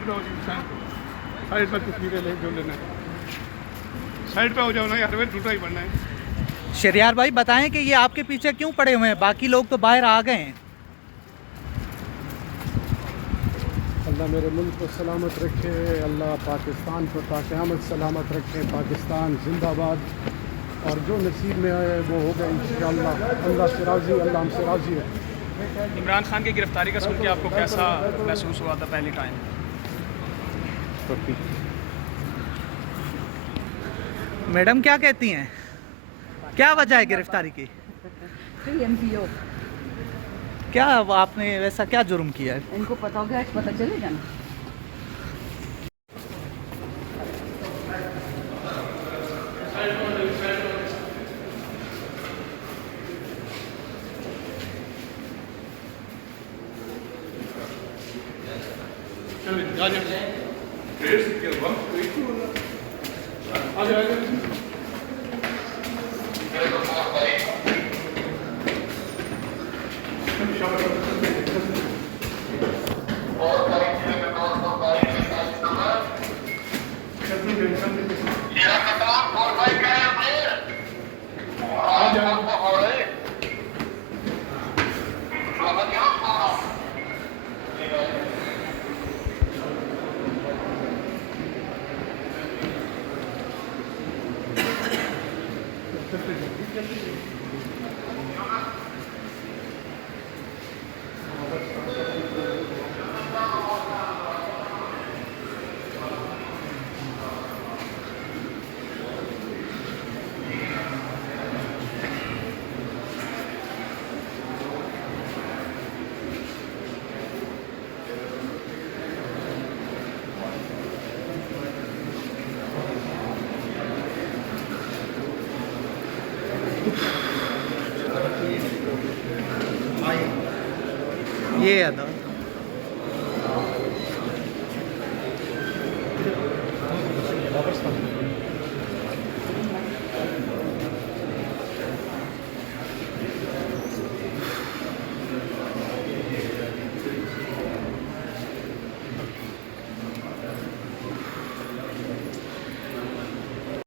Side पे हो जाओ, साइड पर तस्वीरें ले जो लेना है, साइड पे हो जाओ ना यार, वे झूठा ही बनना है। शहरियार भाई बताएं कि ये आपके पीछे क्यों पड़े हुए हैं, बाकी लोग तो बाहर आ गए हैं। अल्लाह मेरे मुल्क को सलामत रखे, अल्लाह पाकिस्तान को क़यामत सलामत रखे, पाकिस्तान जिंदाबाद। और जो नसीब में आए वो होगा इंशाअल्लाह। अल्लाह से राज़ी, अल्लाह हमसे राज़ी है। इमरान खान की गिरफ्तारी का सुन के आपको कैसा महसूस हुआ था पहले टाइम? मैडम क्या कहती हैं, क्या वजह है गिरफ्तारी की? MPO क्या आपने वैसा क्या जुर्म किया है? इनको पता हो गया, पता चलेगा ना। ये अदा